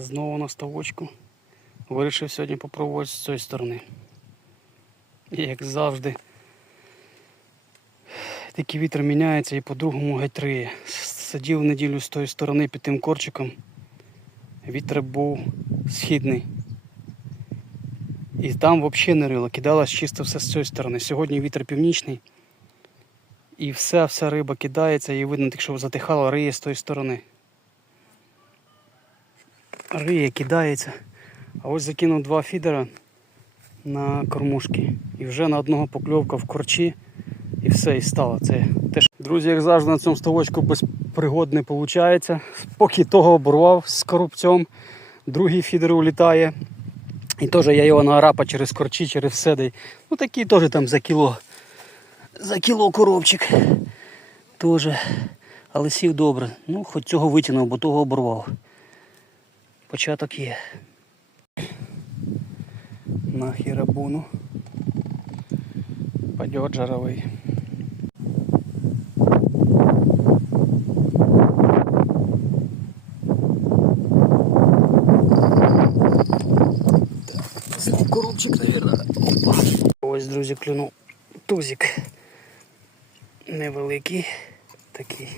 Знову на ставочку. Вирішив сьогодні попробувати з цієї сторони. І як завжди, такий вітер міняється і по-другому геть риє. Сидів неділю з тої сторони під тим корчиком. Вітер був східний. І там взагалі не рило, кидалось чисто все з цієї сторони. Сьогодні вітер північний. І вся вся риба кидається, і видно, якщо затихало, риє з тої сторони. Риє, кидається. А ось закинув два фідера на кормушки. І вже на одного покльовка в корчі. І все, і стало. Це теж. Друзі, як завжди на цьому ставочку без не виходить. Поки того оборвав з коробцем, другий фідер улітає. І теж я його на арапа через корчі, через все. дай. Ну такий теж там за кіло. За кіло коробчик. Тоже. Але сів добре. Ну, хоч цього витягнув, бо того оборвав. Початок є. На хірабуну. Пойдет жаровий. Знов коробчик, наверное. Опа. Ось, друзі, клюнув тузик. Невеликий. Такий.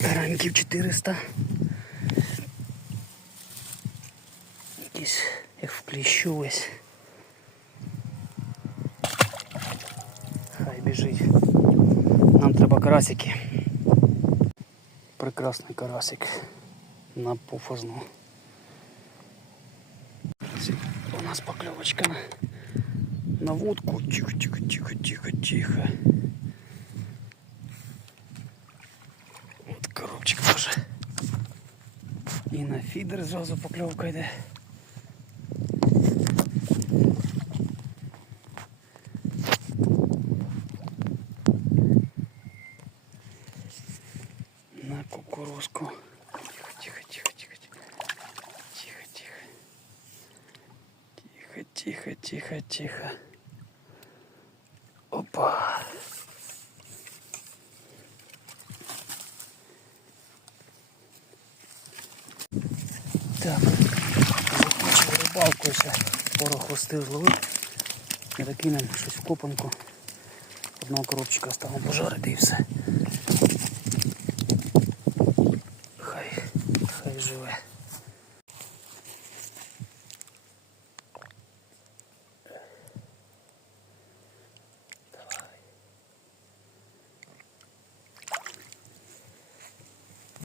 Грамків 400. Якийсь як в кліщу весь. Хай біжить. Нам треба карасики. Прекрасний карасик на пуфазну. У нас поклевочка на, на водку. Тихо, тихо, тихо, тихо, тихо. От коробчик теж. І на фідер зразу покльовка йде. Кукурузку. Тихо, тихо, тихо, тихо. Тихо, тихо. Тихо, тихо, тихо, тихо. Опа. Так, закінчив рибалку, ще пару хвостів зловив. І докинемо щось в копанку. Одного коробчика ставимо пожарити і все.